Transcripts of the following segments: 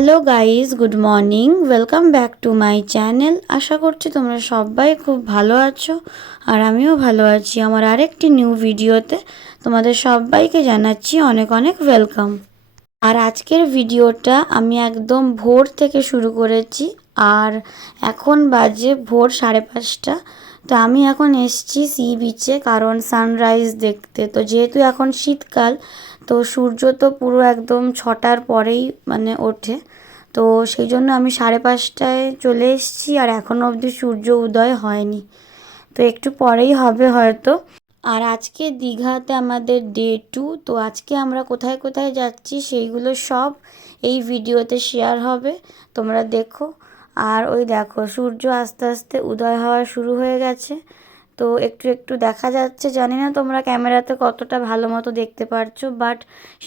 Hello guys, good morning. Welcome back to my channel. আশা করছি তোমরা সবাই খুব ভালো আছো আর আমিও ভালো আছি। আমার আরেকটি নিউ ভিডিওতে তোমাদের সবাইকে জানাচ্ছি অনেক অনেক ওয়েলকাম। আর আজকের ভিডিওটা আমি একদম ভোর থেকে শুরু করেছি আর এখন বাজে ভোর 5:30। তো আমি এখন এসেছি সি বিচে, কারণ সানরাইজ দেখতে। তো যেহেতু এখন শীতকাল, তো সূর্য তো পুরো একদম 6টার পরেই ওঠে। তো সেই জন্য আমি 5:30টায় চলে এসেছি আর এখনও অবধি সূর্য উদয় হয়নি, তো একটু পরেই হবে হয়তো। আর আজকে দীঘাতে আমাদের ডে 2। তো আজকে আমরা কোথায় কোথায় যাচ্ছি সেইগুলো সব এই ভিডিওতে শেয়ার হবে, তোমরা দেখো। আর ওই দেখো, সূর্য আস্তে আস্তে উদয় হওয়া শুরু হয়ে গেছে। তো একটু একটু দেখা যাচ্ছে, জানি না তোমরা ক্যামেরাতে কতটা ভালো মতো দেখতে পারছো, বাট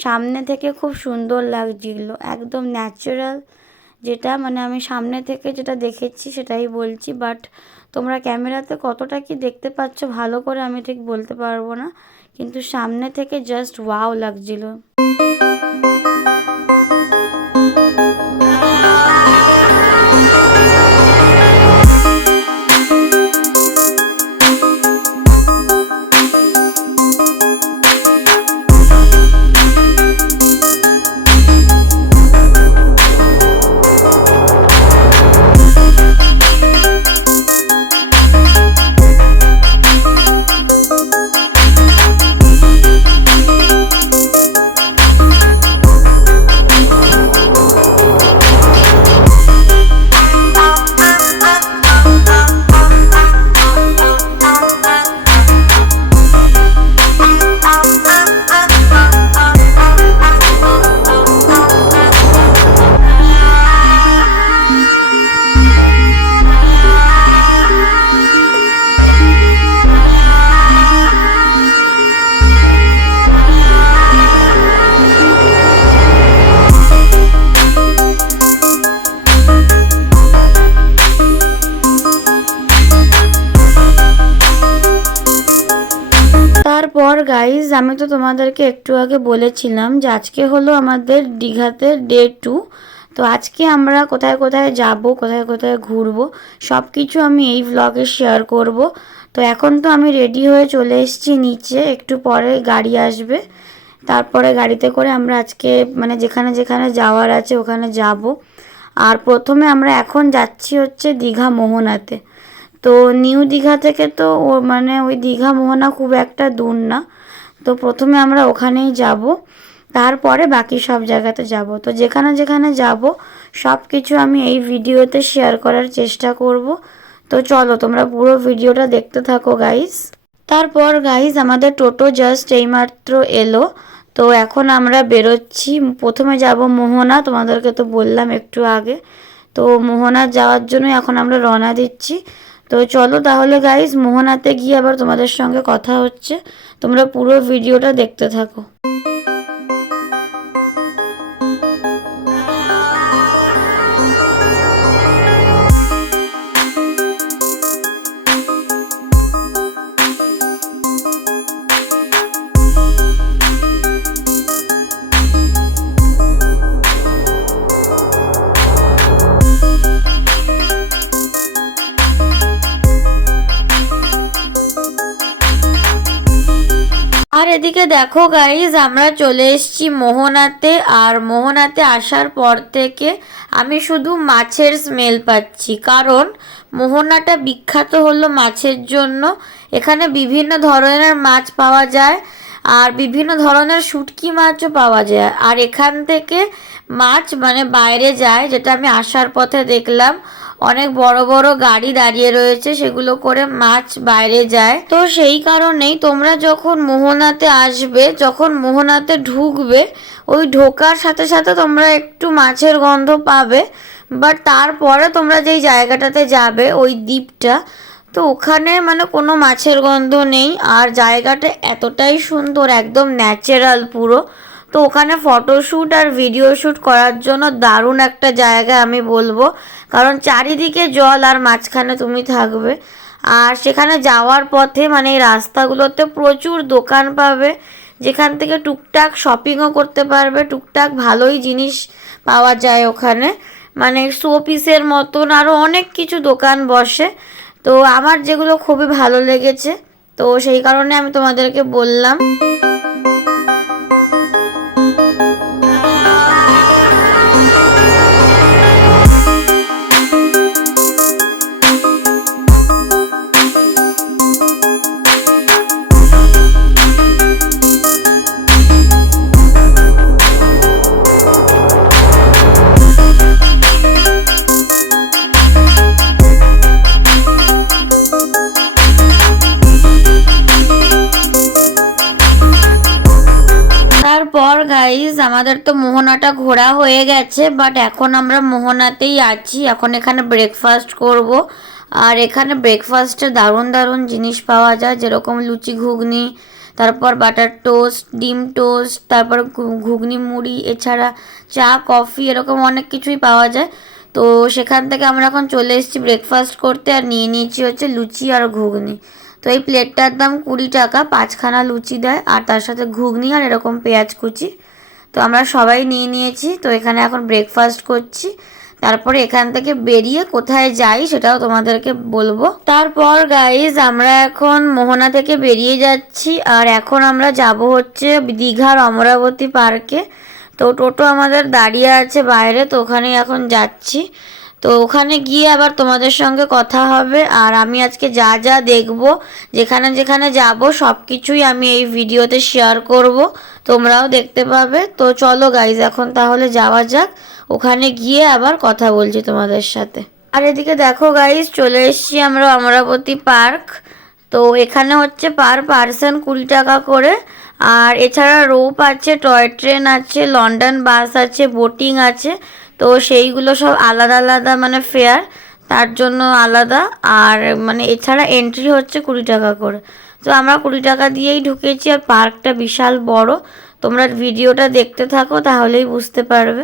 সামনে থেকে খুব সুন্দর লাগছিল, একদম ন্যাচারাল। যেটা আমি সামনে থেকে যেটা দেখেছি সেটাই বলছি, বাট তোমরা ক্যামেরাতে কতটা কি দেখতে পাচ্ছ ভালো করে আমি ঠিক বলতে পারবো না, কিন্তু সামনে থেকে জাস্ট ওয়াও লাগছিল। তারপর গাইজ, আমি তো তোমাদেরকে একটু আগে বলেছিলাম যে আজকে হলো আমাদের দীঘাতে ডে 2। তো আজকে আমরা কোথায় কোথায় যাব, কোথায় কোথায় ঘুরবো, সব কিছু আমি এই ভ্লগে শেয়ার করব। তো এখন তো আমি রেডি হয়ে চলে এসেছি নিচে, একটু পরে গাড়ি আসবে, তারপরে গাড়িতে করে আমরা আজকে যেখানে যেখানে যাওয়ার আছে ওখানে যাব। আর প্রথমে আমরা এখন যাচ্ছি হচ্ছে দীঘা মোহনাতে। তো নিউ দীঘা থেকে তো ওই দীঘা মোহনা খুব একটা দূর না, তো প্রথমে আমরা ওখানেই যাব, তারপরে বাকি সব জায়গাতে যাব। তো যেখানে যেখানে যাব সব কিছু আমি এই ভিডিওতে শেয়ার করার চেষ্টা করব। তো চলো তোমরা পুরো ভিডিওটা দেখতে থাকো গাইস। তারপর গাইস, আমাদের টোটো জাস্ট এইমাত্র এলো, তো এখন আমরা বেরোচ্ছি। প্রথমে যাব মোহনা, তোমাদেরকে তো বললাম একটু আগে। তো মোহনা যাওয়ার জন্য এখন আমরা রওনা দিচ্ছি। তো চলো তাহলে গাইস, মোহনাতে গিয়ে আবার তোমাদের সঙ্গে কথা হচ্ছে, তোমরা পুরো ভিডিওটা দেখতে থাকো। আর এদিকে দেখো গাইজ, আমরা চলে এসেছি মোহনাতে। আর মোহনাতে আসার পর থেকে আমি শুধু মাছের স্মেল পাচ্ছি, কারণ মোহনাটা বিখ্যাত হলো মাছের জন্য। এখানে বিভিন্ন ধরনের মাছ পাওয়া যায় আর বিভিন্ন ধরনের শুটকি মাছও পাওয়া যায়। আর এখান থেকে মাছ বাইরে যায়, যেটা আমি আসার পথে দেখলাম। অনেক বড় বড় গাড়ি দাঁড়িয়ে রয়েছে, সেগুলো করে মাছ বাইরে যায়। তো সেই কারণেই তোমরা যখন মোহনাতে আসবে, যখন মোহনাতে ঢুকবে, ওই ঢোকার সাথে সাথে তোমরা একটু মাছের গন্ধ পাবে। বাট তারপরে তোমরা যেই জায়গাটাতে যাবে, ওই দ্বীপটা, তো ওখানে কোনো মাছের গন্ধ নেই। আর জায়গাটা এতটাই সুন্দর, একদম ন্যাচারাল পুরো। তো ওখানে ফটোশ্যুট আর ভিডিও শ্যুট করার জন্য দারুণ একটা জায়গা আমি বলবো, কারণ চারিদিকে জল আর মাঝখানে তুমি থাকবে। আর সেখানে যাওয়ার পথে এই রাস্তাগুলোতে প্রচুর দোকান পাবে, যেখান থেকে টুকটাক শপিংও করতে পারবে, টুকটাক ভালোই জিনিস পাওয়া যায় ওখানে, মানে শো পিসের মতন আরও অনেক কিছু দোকান বসে। তো আমার যেগুলো খুবই ভালো লেগেছে, তো সেই কারণে আমি তোমাদেরকে বললাম। তারপর গাইজ আমাদের তো মোহনাটা ঘোরা হয়ে গেছে, বাট এখন আমরা মোহনাতেই আছি। এখন এখানে ব্রেকফাস্ট করব, আর এখানে ব্রেকফাস্টে দারুণ দারুণ জিনিস পাওয়া যায়, যেরকম লুচি ঘুগনি, তারপর বাটার টোস্ট, ডিম টোস্ট, তারপর ঘুগনি মুড়ি, এছাড়া চা কফি, এরকম অনেক কিছুই পাওয়া যায়। তো সেখান থেকে আমরা এখন চলে এসেছি ব্রেকফাস্ট করতে, আর নিয়ে নিয়েছি হচ্ছে লুচি আর ঘুগনি। তো এই প্লেটটার দাম 20 টাকা, 5খানা লুচি দেয় আর তার সাথে ঘুগনি আর এরকম পেঁয়াজ কুচি। তো আমরা সবাই নিয়ে নিয়েছি। তো এখানে এখন ব্রেকফাস্ট করছি, তারপরে এখান থেকে বেরিয়ে কোথায় যাই সেটাও তোমাদেরকে বলবো। তারপর গাইজ আমরা এখন মোহনা থেকে বেরিয়ে যাচ্ছি, আর এখন আমরা যাব হচ্ছে দীঘার অমরাবতী পার্কে। তো টোটো আমাদের দাঁড়িয়ে আছে বাইরে, তো ওখানে এখন যাচ্ছি। তো ওখানে গিয়ে আবার তোমাদের সঙ্গে কথা হবে, আর আমি আজকে যা যা দেখব, যেখানে যেখানে যাব সব কিছুই আমি এই ভিডিওতে শেয়ার করব, তোমরাও দেখতে পাবে। তো চলো গাইজ এখন তাহলে যাওয়া যাক, ওখানে গিয়ে আবার কথা বলছি তোমাদের সাথে। আর এদিকে দেখো গাইজ চলে এসেছি আমরা অমরাবতী পার্ক। তো এখানে হচ্ছে পার পার্সন 20 টাকা করে, আর এছাড়া রোপ আছে, টয় ট্রেন আছে, লন্ডন বাস আছে, বোটিং আছে। তো সেইগুলো সব আলাদা আলাদা মানে ফেয়ার, তার জন্য আলাদা। আর মানে এছাড়া এন্ট্রি হচ্ছে 20 টাকা করে। তো আমরা 20 টাকা দিয়েই ঢুকেছি, আর পার্কটা বিশাল বড়। তোমরা ভিডিওটা দেখতে থাকো তাহলেই বুঝতে পারবে।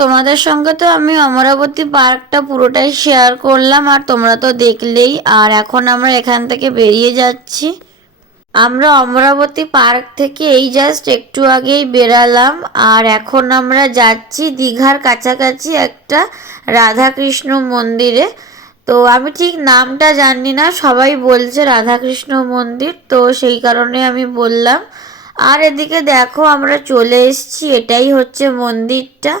তোমাদের সঙ্গে তো আমি অমরাবতী পার্কটা পুরোটাই শেয়ার করলাম, আর তোমরা তো দেখলেই। আর এখন আমরা এখান থেকে বেরিয়ে যাচ্ছি। আমরা অমরাবতী পার্ক থেকে এই জাস্ট একটু আগেই বেরালাম, আর এখন আমরা যাচ্ছি দীঘার কাছাকাছি একটা রাধাকৃষ্ণ মন্দিরে। তো আমি ঠিক নামটা জানি না, সবাই বলছে রাধাকৃষ্ণ মন্দির, তো সেই কারণে আমি বললাম। আর এদিকে দেখো আমরা চলে এসেছি, এটাই হচ্ছে মন্দিরটা।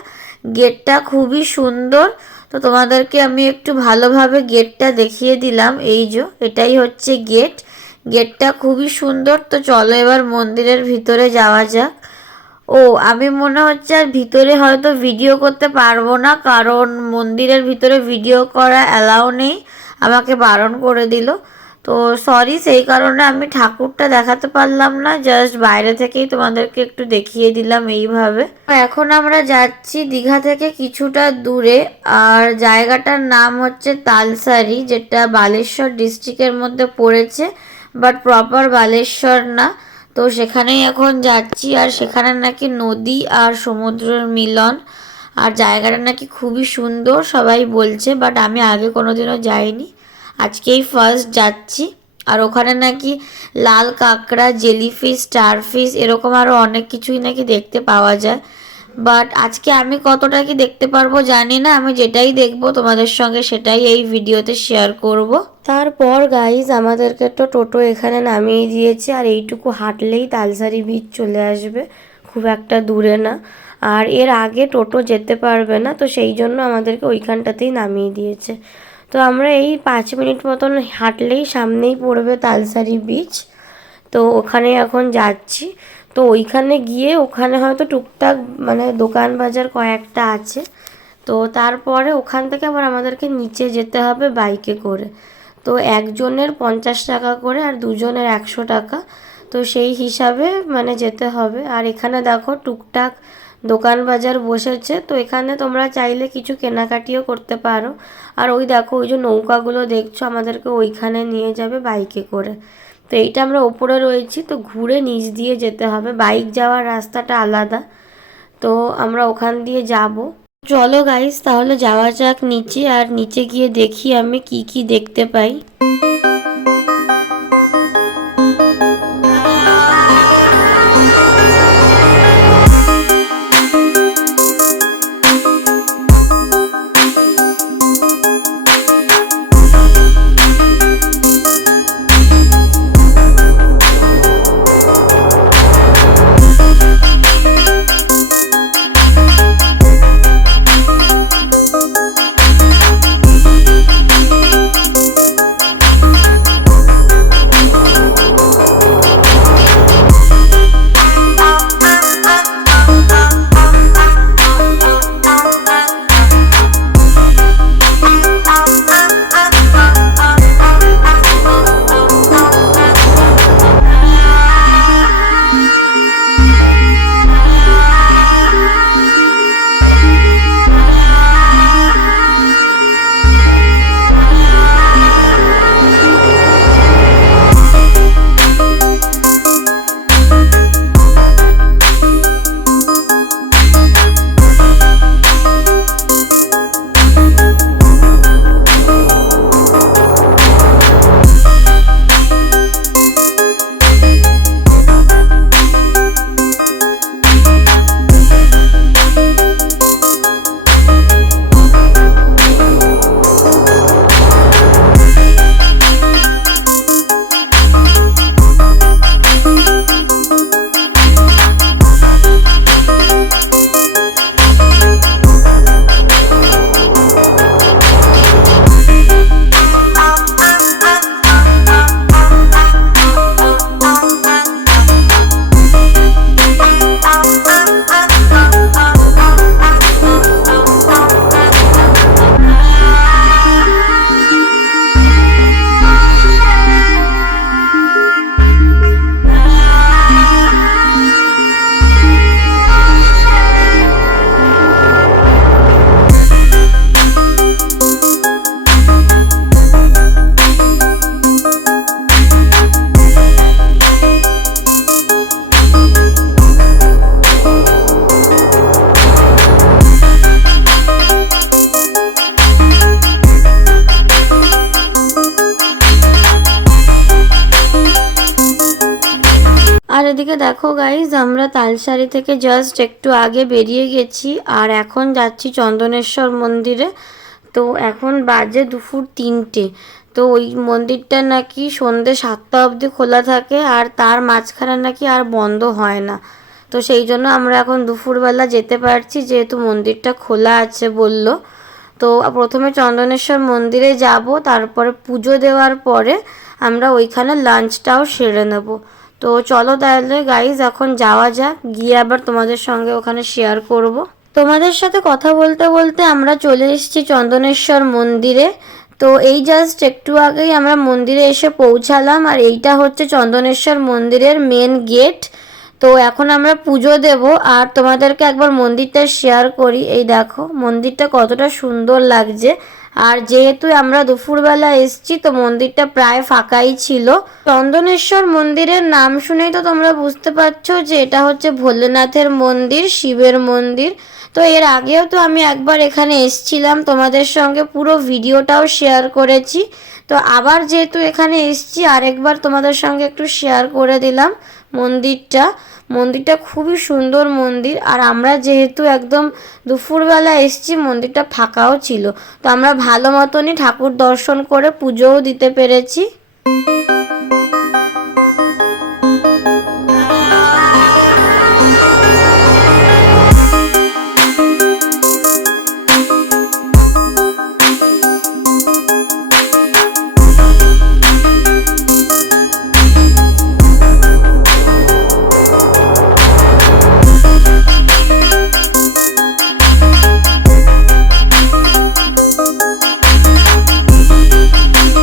গেটটা খুবই সুন্দর, তো তোমাদেরকে আমি একটু ভালোভাবে গেটটা দেখিয়ে দিলাম। এই যে এটাই হচ্ছে গেট। গেটটা খুবই সুন্দর। তো চলো এবার মন্দিরের ভিতরে যাওয়া যাক। ও আমি মনে হচ্ছে আর ভিতরে হয়তো ভিডিও করতে পারবো না, কারণ মন্দিরের ভিতরে ভিডিও করা অ্যালাউ নেই, আমাকে বারণ করে দিল। তো সরি, সেই কারণে আমি ঠাকুরটা দেখাতে পারলাম না, জাস্ট বাইরে থেকেই তোমাদেরকে একটু দেখিয়ে দিলাম এইভাবে। এখন আমরা যাচ্ছি দীঘা থেকে কিছুটা দূরে, আর জায়গাটার নাম হচ্ছে তালসারি, যেটা বালেশ্বর ডিস্ট্রিক্টের মধ্যে পড়েছে, বাট প্রপার বালেশ্বর না। তো সেখানেই এখন যাচ্ছি, আর সেখানে নাকি নদী আর সমুদ্রের মিলন, আর জায়গাটা নাকি খুবই সুন্দর সবাই বলছে, বাট আমি আগে কোনোদিনও যাইনি, আজকেই ফার্স্ট যাচ্ছি। আর ওখানে নাকি লাল কাঁকড়া, জেলিফিশ, স্টারফিশ এরকম আরও অনেক কিছুই নাকি দেখতে পাওয়া যায়, বাট আজকে আমি কতটা কি দেখতে পারবো জানি না। আমি যেটাই দেখবো তোমাদের সঙ্গে সেটাই এই ভিডিওতে শেয়ার করব। তারপর গাইজ আমাদেরকে তো টোটো এখানে নামিয়ে দিয়েছে, আর এইটুকু হাঁটলেই তালসারি বিচ চলে আসবে, খুব একটা দূরে না। আর এর আগে টোটো যেতে পারবে না, তো সেই জন্য আমাদেরকে ওইখানটাতেই নামিয়ে দিয়েছে। তো আমরা এই 5 মিনিট মতন হাঁটলেই সামনেই পড়বে তালসারি বিচ। তো ওখানে এখন যাচ্ছি। তো ওইখানে গিয়ে ওখানে হয়তো টুকটাক মানে দোকান বাজার কয়েকটা আছে। তো তারপরে ওখান থেকে আবার আমাদেরকে নিচে যেতে হবে বাইকে করে। তো একজনের 50 টাকা করে আর দুজনের 100 টাকা। তো সেই হিসাবে মানে যেতে হবে। আর এখানে দেখো টুকটাক দোকান বাজার বসেছে, তো এখানে তোমরা চাইলে কিছু কেনাকাটিও করতে পারো। আর ওই দেখো ওই যে নৌকাগুলো দেখছো, আমাদেরকে ওইখানে নিয়ে যাবে বাইকে করে। তো এইটা আমরা ওপরে রয়েছি, তো ঘুরে নিচ দিয়ে যেতে হবে, বাইক যাওয়ার রাস্তাটা আলাদা, তো আমরা ওখান দিয়ে যাব। চলো গাইস তাহলে যাওয়া যাক নিচে, আর নিচে গিয়ে দেখি আমি কি কি দেখতে পাই। আর এদিকে দেখো গাইজ আমরা তালসারি থেকে জাস্ট একটু আগে বেরিয়ে গেছি, আর এখন যাচ্ছি চন্দনেশ্বর মন্দিরে। তো এখন বাজে দুপুর 3টে। তো ওই মন্দিরটা নাকি সন্ধ্যে 7টা অবধি খোলা থাকে, আর তার মাঝখানে নাকি আর বন্ধ হয় না। তো সেই জন্য আমরা এখন দুপুরবেলা যেতে পারছি, যেহেতু মন্দিরটা খোলা আছে বলল। তো প্রথমে চন্দনেশ্বর মন্দিরে যাব, তারপরে পুজো দেওয়ার পরে আমরা ওইখানে লাঞ্চটাও সেরে নেব। তো চলো তাহলে গাইজ এখন যাওয়া যাক, গিয়ে আবার তোমাদের সঙ্গে ওখানে শেয়ার করব। তোমাদের সাথে কথা বলতে বলতে আমরা চলে এসেছি চন্দনেশ্বর মন্দিরে। তো এই জাস্ট একটু আগেই আমরা মন্দিরে এসে পৌঁছালাম, আর এইটা হচ্ছে চন্দনেশ্বর মন্দিরের মেন গেট। তো এখন আমরা পুজো দেব, আর তোমাদেরকে একবার মন্দিরটা শেয়ার করি। এই দেখো মন্দিরটা কতটা সুন্দর লাগছে। আর যেহেতু আমরা দুপুরবেলা এসছি তো মন্দিরটা প্রায় ফাঁকাই ছিল। চন্দনেশ্বর মন্দিরের নাম শুনেই তো তোমরা বুঝতে পারছো যে এটা হচ্ছে ভোলেনাথের মন্দির, শিবের মন্দির। তো এর আগেও তো আমি একবার এখানে এসছিলাম, তোমাদের সঙ্গে পুরো ভিডিওটাও শেয়ার করেছি। তো আবার যেহেতু এখানে এসছি আরেকবার তোমাদের সঙ্গে একটু শেয়ার করে দিলাম মন্দিরটা খুবই সুন্দর মন্দির। আর আমরা যেহেতু একদম দুপুরবেলা এসছি মন্দিরটা ফাঁকাও ছিল, তো আমরা ভালো মতনই ঠাকুর দর্শন করে পুজোও দিতে পেরেছি।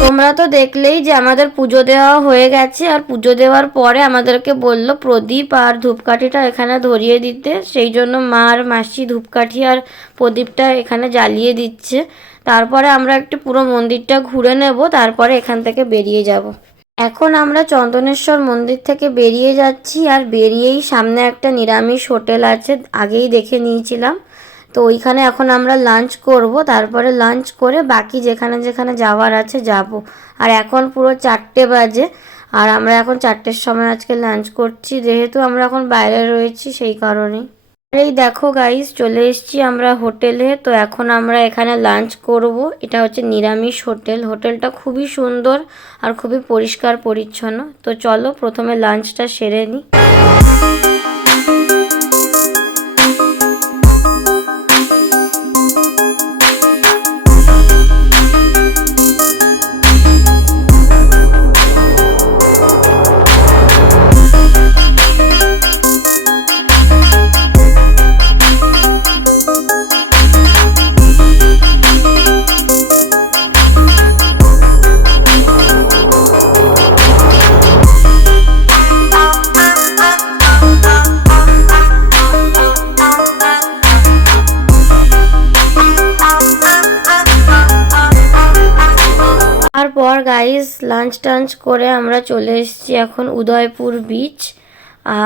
তোমরা তো দেখলেই যে আমাদের পুজো দেওয়া হয়ে গেছে, আর পুজো দেওয়ার পরে আমাদেরকে বলল প্রদীপ আর ধূপকাঠিটা এখানে ধরিয়ে দিতে। সেই জন্য মা আর মাসি ধূপকাঠি আর প্রদীপটা এখানে জ্বালিয়ে দিচ্ছে। তারপরে আমরা একটু পুরো মন্দিরটা ঘুরে নেব, তারপরে এখান থেকে বেরিয়ে যাব। এখন আমরা চন্দনেশ্বর মন্দির থেকে বেরিয়ে যাচ্ছি, আর বেরিয়েই সামনে একটা নিরামিষ হোটেল আছে, আগেই দেখে নিয়েছিলাম। তো ওইখানে এখন আমরা লাঞ্চ করব, তারপরে লাঞ্চ করে বাকি যেখানে যেখানে যাওয়ার আছে যাব। আর এখন পুরো 4টে বাজে, আর আমরা এখন 4টের সময় আজকে লাঞ্চ করছি, যেহেতু আমরা এখন বাইরে রয়েছি সেই কারণেই। এই দেখো গাইস চলে এসেছি আমরা হোটেলে। তো এখন আমরা এখানে লাঞ্চ করব। এটা হচ্ছে নিরামিষ হোটেল। হোটেলটা খুবই সুন্দর আর খুবই পরিষ্কার পরিচ্ছন্ন। তো চলো প্রথমে লাঞ্চটা সেরে নিই। তারপর গাইস লাঞ্চ টাঞ্চ করে আমরা চলে এসেছি এখন উদয়পুর বিচ।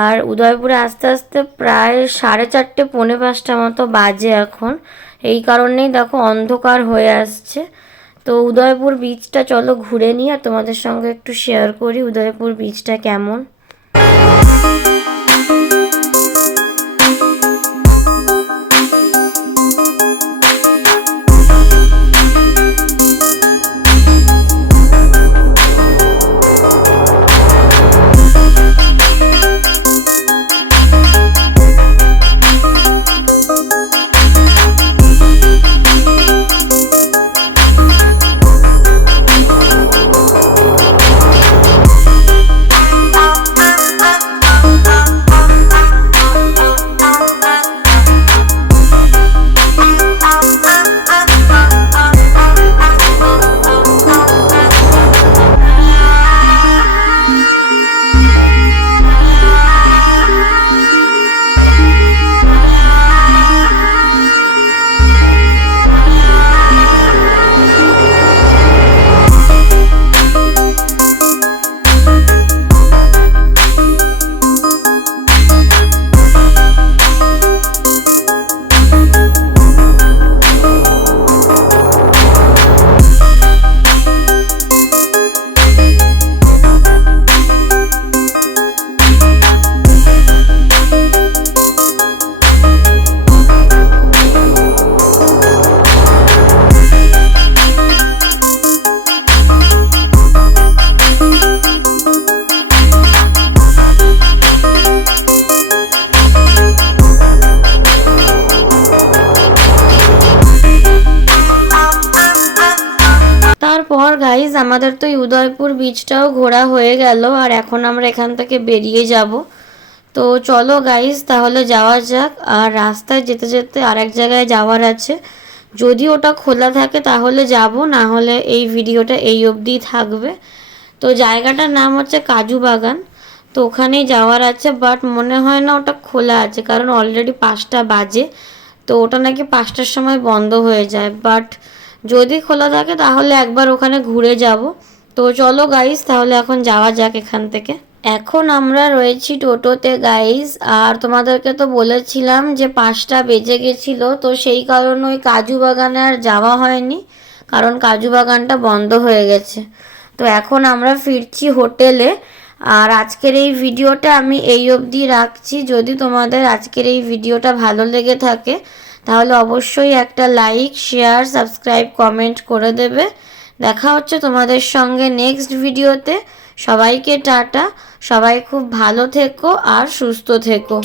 আর উদয়পুরে আস্তে আস্তে প্রায় 4:30 পৌনে 5টা মতো বাজে এখন। এই কারণেই দেখো অন্ধকার হয়ে আসছে। তো উদয়পুর বিচটা চলো ঘুরে নিই, আর তোমাদের সঙ্গে একটু শেয়ার করি উদয়পুর বিচটা কেমন। আমাদের তো এই উদয়পুর বিচটাও ঘোরা হয়ে গেল, আর এখন আমরা এখান থেকে বেরিয়ে যাব। তো চলো গাইস তাহলে যাওয়া যাক। আর রাস্তায় যেতে যেতে আরেক জায়গায় যাওয়ার আছে, যদি ওটা খোলা থাকে তাহলে যাব, না হলে এই ভিডিওটা এই অবধিই থাকবে। তো জায়গাটার নাম হচ্ছে কাজু বাগান, তো ওখানেই যাওয়ার আছে, বাট মনে হয় না ওটা খোলা আছে, কারণ অলরেডি 5টা বাজে। তো ওটা নাকি 5টার সময় বন্ধ হয়ে যায়, বাট যদি খোলা থাকে তাহলে একবার ওখানে ঘুরে যাব। তো চলো গাইস তাহলে এখন যাওয়া যাক এখান থেকে। এখন আমরা রয়েছি টোটোতে গাইস, আর তোমাদেরকে তো বলেছিলাম যে 5টা বেজে গেছিলো, তো সেই কারণে ওই কাজু বাগানে আর যাওয়া হয়নি, কারণ কাজু বাগানটা বন্ধ হয়ে গেছে। তো এখন আমরা ফিরছি হোটেলে। আর আজকের এই ভিডিওটা আমি এই অবধি রাখছি। যদি তোমাদের আজকের এই ভিডিওটা ভালো লেগে থাকে তাহলে অবশ্যই একটা লাইক, শেয়ার, সাবস্ক্রাইব, কমেন্ট করে দেবে। দেখা হচ্ছে তোমাদের সঙ্গে নেক্সট ভিডিওতে। সবাইকে টাটা, সবাই খুব ভালো থেকো আর সুস্থ থেকো।